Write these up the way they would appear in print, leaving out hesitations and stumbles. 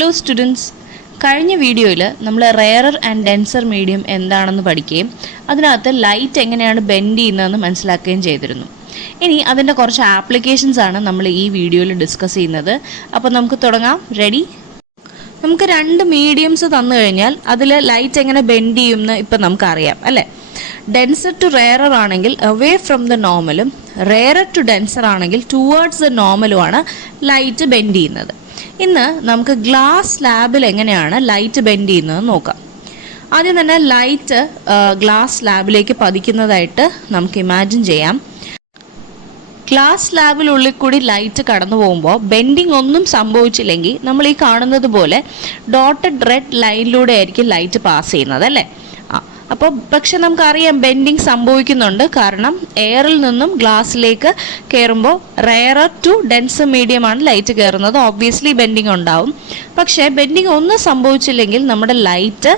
Hello students, കഴിഞ്ഞ വീഡിയോയിൽ നമ്മൾ റെയറർ ആൻഡ് ഡെൻസർ മീഡിയം എന്താണെന്ന് പഠിക്കുകയും അതിനകത്ത് ലൈറ്റ് എങ്ങനെയാണ് ബെൻഡ് ചെയ്യുന്നതെന്ന് മനസ്സിലാക്കുകയും ചെയ്തിരുന്നു. ഇനി അതിൻ്റെ കുറച്ച് ആപ്ലിക്കേഷൻസ് ആണ് നമ്മൾ ഈ വീഡിയോയിൽ ഡിസ്കസ് ചെയ്യുന്നത്. അപ്പോൾ നമുക്ക് തുടങ്ങാം. റെഡി? നമുക്ക് രണ്ട് മീഡിയംസ് തന്നു കഴിഞ്ഞാൽ അതിൽ ലൈറ്റ് എങ്ങനെ ബെൻഡ് ചെയ്യുമെന്ന് ഇപ്പം നമുക്കറിയാം അല്ലേ? ഡെൻസർ ടു റെയറർ ആണെങ്കിൽ അവേ ഫ്രം ദ നോർമലും, റെയറർ ടു ഡെൻസർ ആണെങ്കിൽ ടുവേർഡ്സ് ദ നോർമലുമാണ് ലൈറ്റ് ബെൻഡ് ചെയ്യുന്നത്. ഇന്ന് നമുക്ക് ഗ്ലാസ് സ്ലാബിൽ എങ്ങനെയാണ് ലൈറ്റ് ബെൻഡ് ചെയ്യുന്നത് നോക്കാം. ആദ്യം തന്നെ ലൈറ്റ് ഗ്ലാസ് സ്ലാബിലേക്ക് പതിക്കുന്നതായിട്ട് നമുക്ക് ഇമാജിൻ ചെയ്യാം. ഗ്ലാസ് സ്ലാബിനുള്ളിൽ കൂടി ലൈറ്റ് കടന്നു പോകുമ്പോൾ ബെൻഡിങ് ഒന്നും സംഭവിച്ചില്ലെങ്കിൽ നമ്മൾ ഈ കാണുന്നത് പോലെ ഡോട്ടഡ് റെഡ് ലൈനിലൂടെ ആയിരിക്കും ലൈറ്റ് പാസ് ചെയ്യുന്നത് അല്ലേ? അപ്പോൾ പക്ഷെ നമുക്കറിയാം ബെൻഡിങ് സംഭവിക്കുന്നുണ്ട്. കാരണം എയറിൽ നിന്നും ഗ്ലാസ്സിലേക്ക് കയറുമ്പോൾ റെയറർ ടു ഡെൻസർ മീഡിയമാണ് ലൈറ്റ് കയറുന്നത്. ഓബ്വിയസ്ലി ബെൻഡിങ് ഉണ്ടാവും. പക്ഷേ ബെൻഡിങ് ഒന്നും സംഭവിച്ചില്ലെങ്കിൽ നമ്മുടെ ലൈറ്റ്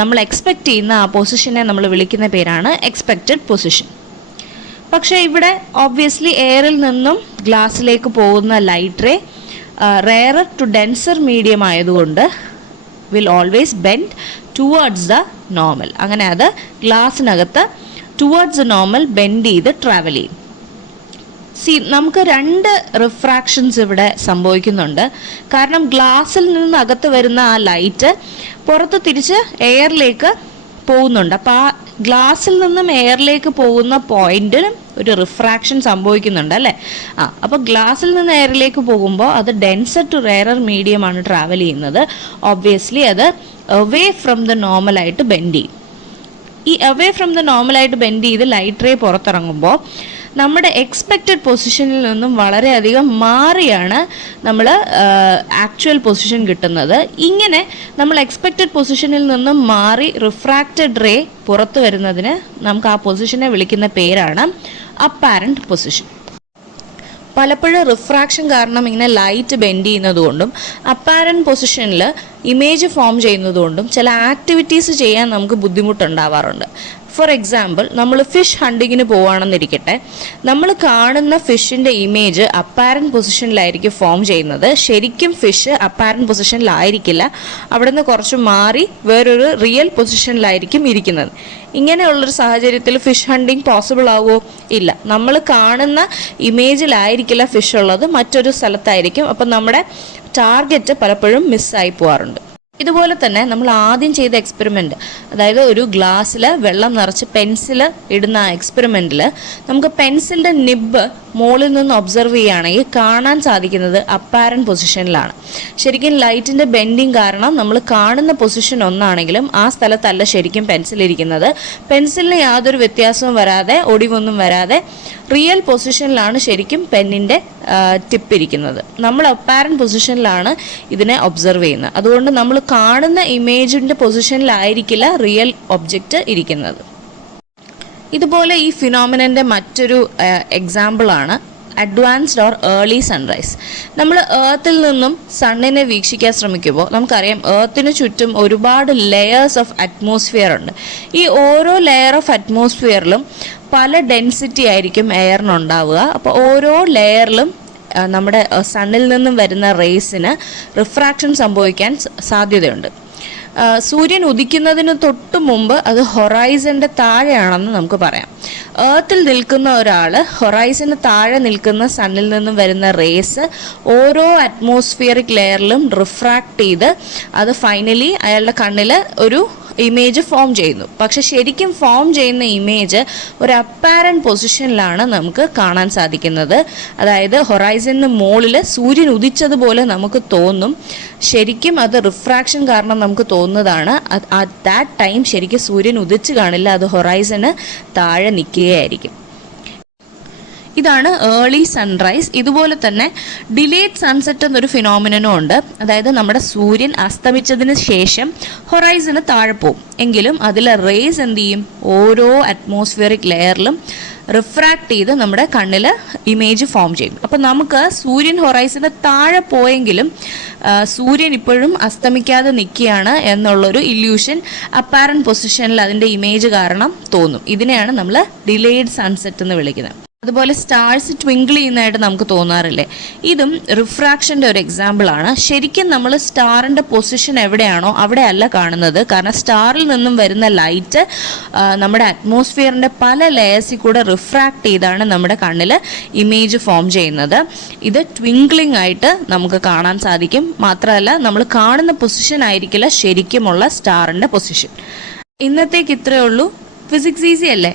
നമ്മൾ എക്സ്പെക്റ്റ് ചെയ്യുന്ന ആ പൊസിഷനെ നമ്മൾ വിളിക്കുന്ന പേരാണ് എക്സ്പെക്റ്റഡ് പൊസിഷൻ. പക്ഷേ ഇവിടെ ഓബ്വിയസ്ലി എയറിൽ നിന്നും ഗ്ലാസ്സിലേക്ക് പോകുന്ന light ray rarer to denser medium ആയതുകൊണ്ട് will always bend towards the normal. അങ്ങനെ അത് ഗ്ലാസ്സിനകത്ത് ടുവേർഡ്സ് ദ നോർമൽ ബെൻഡ് ചെയ്ത് ട്രാവൽ ചെയ്യും. നമുക്ക് രണ്ട് റിഫ്രാക്ഷൻസ് ഇവിടെ സംഭവിക്കുന്നുണ്ട്. കാരണം ഗ്ലാസ്സിൽ നിന്ന് അകത്ത് വരുന്ന ആ ലൈറ്റ് പുറത്ത് തിരിച്ച് എയറിലേക്ക് പോകുന്നുണ്ട്. അപ്പോൾ ആ ഗ്ലാസ്സിൽ നിന്നും എയറിലേക്ക് പോകുന്ന പോയിന്റിനും ഒരു റിഫ്രാക്ഷൻ സംഭവിക്കുന്നുണ്ട് അല്ലേ? അപ്പോൾ ഗ്ലാസ്സിൽ നിന്ന് എയറിലേക്ക് പോകുമ്പോൾ അത് ഡെൻസർ ടു റെയറർ മീഡിയമാണ് ട്രാവൽ ചെയ്യുന്നത്. ഓബ്വിയസ്ലി അത് അവേ ഫ്രം ദ നോർമലായിട്ട് ബെൻഡ് ചെയ്യും. ഈ അവേ ഫ്രം ദ നോർമലായിട്ട് ബെൻഡ് ചെയ്ത് ലൈറ്റ് റേ പുറത്തിറങ്ങുമ്പോൾ നമ്മുടെ എക്സ്പെക്റ്റഡ് പൊസിഷനിൽ നിന്നും വളരെയധികം മാറിയാണ് നമ്മൾ ആക്ച്വൽ പൊസിഷൻ കിട്ടുന്നത്. ഇങ്ങനെ നമ്മൾ എക്സ്പെക്റ്റഡ് പൊസിഷനിൽ നിന്നും മാറി റിഫ്രാക്റ്റഡ് റേ പുറത്തു വരുന്നതിന് നമുക്ക് ആ പൊസിഷനെ വിളിക്കുന്ന പേരാണ് അപ്പാരൻറ്റ് പൊസിഷൻ. പലപ്പോഴും റിഫ്രാക്ഷൻ കാരണം ഇങ്ങനെ ലൈറ്റ് ബെൻഡ് ചെയ്യുന്നതുകൊണ്ടും അപ്പാരൻറ്റ് പൊസിഷനിൽ ഇമേജ് ഫോം ചെയ്യുന്നതുകൊണ്ടും ചില ആക്ടിവിറ്റീസ് ചെയ്യാൻ നമുക്ക് ബുദ്ധിമുട്ടുണ്ടാവാറുണ്ട്. ഫോർ എക്സാമ്പിൾ, നമ്മൾ ഫിഷ് ഹണ്ടിങ്ങിന് പോവുകയാണെന്നിരിക്കട്ടെ, നമ്മൾ കാണുന്ന ഫിഷിൻ്റെ ഇമേജ് അപ്പാരൻറ്റ് പൊസിഷനിലായിരിക്കും ഫോം ചെയ്യുന്നത്. ശരിക്കും ഫിഷ് അപ്പാരൻറ്റ് പൊസിഷനിലായിരിക്കില്ല, അവിടെ നിന്ന് കുറച്ച് മാറി വേറൊരു റിയൽ പൊസിഷനിലായിരിക്കും ഇരിക്കുന്നത്. ഇങ്ങനെയുള്ളൊരു സാഹചര്യത്തിൽ ഫിഷ് ഹണ്ടിങ് പോസിബിൾ ആവുമോ? ഇല്ല. നമ്മൾ കാണുന്ന ഇമേജിലായിരിക്കില്ല ഫിഷ് ഉള്ളത്, മറ്റൊരു സ്ഥലത്തായിരിക്കും. അപ്പം നമ്മുടെ ടാർഗറ്റ് പലപ്പോഴും മിസ്സായി പോകാറുണ്ട്. ഇതുപോലെ തന്നെ നമ്മൾ ആദ്യം ചെയ്ത എക്സ്പെരിമെൻറ്റ്, അതായത് ഒരു ഗ്ലാസ്സിൽ വെള്ളം നിറച്ച് പെൻസിൽ ഇടുന്ന ആ എക്സ്പെരിമെൻറ്റിൽ നമുക്ക് പെൻസിലിൻ്റെ നിബ്ബ് മുകളിൽ നിന്ന് ഒബ്സർവ് ചെയ്യുകയാണെങ്കിൽ കാണാൻ സാധിക്കുന്നത് അപ്പാരൻറ്റ് പൊസിഷനിലാണ്. ശരിക്കും ലൈറ്റിൻ്റെ ബെൻഡിങ് കാരണം നമ്മൾ കാണുന്ന പൊസിഷൻ ഒന്നാണെങ്കിലും ആ സ്ഥലത്തല്ല ശരിക്കും പെൻസിലിരിക്കുന്നത്. പെൻസിലിന് യാതൊരു വ്യത്യാസവും വരാതെ, ഒടിവൊന്നും വരാതെ റിയൽ പൊസിഷനിലാണ് ശരിക്കും പെന്നിൻ്റെ ടിപ്പ് ഇരിക്കുന്നത്. നമ്മൾ അപ്പാരൻറ്റ് പൊസിഷനിലാണ് ഇതിനെ ഒബ്സർവ് ചെയ്യുന്നത്. അതുകൊണ്ട് നമ്മൾ കാണുന്ന ഇമേജിൻ്റെ പൊസിഷനിലായിരിക്കില്ല റിയൽ ഒബ്ജക്റ്റ് ഇരിക്കുന്നത്. ഇതുപോലെ ഈ ഫിനോമിനൻ്റെ മറ്റൊരു എക്സാമ്പിളാണ് അഡ്വാൻസ്ഡ് ഓർ ഏർലി സൺറൈസ്. നമ്മൾ ഏർത്തിൽ നിന്നും സണ്ണിനെ വീക്ഷിക്കാൻ ശ്രമിക്കുമ്പോൾ നമുക്കറിയാം ഏർത്തിന് ചുറ്റും ഒരുപാട് ലെയേഴ്സ് ഓഫ് അറ്റ്മോസ്ഫിയർ ഉണ്ട്. ഈ ഓരോ ലെയർ ഓഫ് അറ്റ്മോസ്ഫിയറിലും പല ഡെൻസിറ്റി ആയിരിക്കും എയറിനുണ്ടാവുക. അപ്പോൾ ഓരോ ലെയറിലും നമ്മുടെ സണ്ണിൽ നിന്നും വരുന്ന റേസിന് റിഫ്രാക്ഷൻ സംഭവിക്കാൻ സാധ്യതയുണ്ട്. സൂര്യൻ ഉദിക്കുന്നതിന് തൊട്ട് മുമ്പ് അത് ഹൊറൈസൻ്റെ താഴെയാണെന്ന് നമുക്ക് പറയാം. ഏർത്തിൽ നിൽക്കുന്ന ഒരാൾ ഹൊറൈസന് താഴെ നിൽക്കുന്ന സണ്ണിൽ നിന്നും വരുന്ന റേസ് ഓരോ അറ്റ്മോസ്ഫിയറിക് ലെയറിലും റിഫ്രാക്ട് ചെയ്ത് അത് ഫൈനലി അയാളുടെ കണ്ണിൽ ഒരു ഇമേജ് ഫോം ചെയ്യുന്നു. പക്ഷെ ശരിക്കും ഫോം ചെയ്യുന്ന ഇമേജ് ഒരു അപ്പാരൻറ്റ് പൊസിഷനിലാണ് നമുക്ക് കാണാൻ സാധിക്കുന്നത്. അതായത് ഹൊറൈസണിന് മുകളിൽ സൂര്യൻ ഉദിച്ചതുപോലെ നമുക്ക് തോന്നും. ശരിക്കും അത് റിഫ്രാക്ഷൻ കാരണം നമുക്ക് തോന്നുന്നതാണ്. അറ്റ് ദാറ്റ് ടൈം ശരിക്കും സൂര്യൻ ഉദിച്ച് കാണില്ല, അത് ഹൊറൈസണ് താഴെ നിൽക്കുകയായിരിക്കും. ഇതാണ് ഏർലി സൺറൈസ്. ഇതുപോലെ തന്നെ ഡിലേഡ് സൺസെറ്റ് എന്നൊരു ഫിനോമിനനും ഉണ്ട്. അതായത് നമ്മുടെ സൂര്യൻ അസ്തമിച്ചതിന് ശേഷം ഹൊറൈസന് താഴെ പോകും, എങ്കിലും അതിലെ റേസ് എന്ത് ചെയ്യും? ഓരോ അറ്റ്മോസ്ഫിയറിക് ലെയറിലും റിഫ്രാക്ട് ചെയ്ത് നമ്മുടെ കണ്ണിൽ ഇമേജ് ഫോം ചെയ്യും. അപ്പോൾ നമുക്ക് സൂര്യൻ ഹൊറൈസന് താഴെ പോയെങ്കിലും സൂര്യൻ ഇപ്പോഴും അസ്തമിക്കാതെ നിൽക്കുകയാണ് എന്നുള്ളൊരു ഇല്യൂഷൻ അപ്പാരൻറ്റ് പൊസിഷനിൽ അതിൻ്റെ ഇമേജ് കാരണം തോന്നും. ഇതിനെയാണ് നമ്മൾ ഡിലേഡ് സൺസെറ്റ് എന്ന് വിളിക്കുന്നത്. അതുപോലെ സ്റ്റാർസ് ട്വിങ്കിൾ ചെയ്യുന്നതായിട്ട് നമുക്ക് തോന്നാറില്ലേ? ഇതും റിഫ്രാക്ഷൻ്റെ ഒരു എക്സാമ്പിളാണ്. ശരിക്കും നമ്മൾ സ്റ്റാറിൻ്റെ പൊസിഷൻ എവിടെയാണോ അവിടെ അല്ല കാണുന്നത്. കാരണം സ്റ്റാറിൽ നിന്നും വരുന്ന ലൈറ്റ് നമ്മുടെ അറ്റ്മോസ്ഫിയറിൻ്റെ പല ലെയേഴ്സിൽ കൂടെ റിഫ്രാക്ട് ചെയ്താണ് നമ്മുടെ കണ്ണിൽ ഇമേജ് ഫോം ചെയ്യുന്നത്. ഇത് ട്വിങ്കിളിംഗ് ആയിട്ട് നമുക്ക് കാണാൻ സാധിക്കും. മാത്രമല്ല നമ്മൾ കാണുന്ന പൊസിഷൻ ആയിരിക്കില്ല ശരിക്കുമുള്ള സ്റ്റാറിൻ്റെ പൊസിഷൻ. ഇന്നത്തേക്ക് ഇത്രയേ ഉള്ളൂ. ഫിസിക്സ് ഈസി അല്ലേ?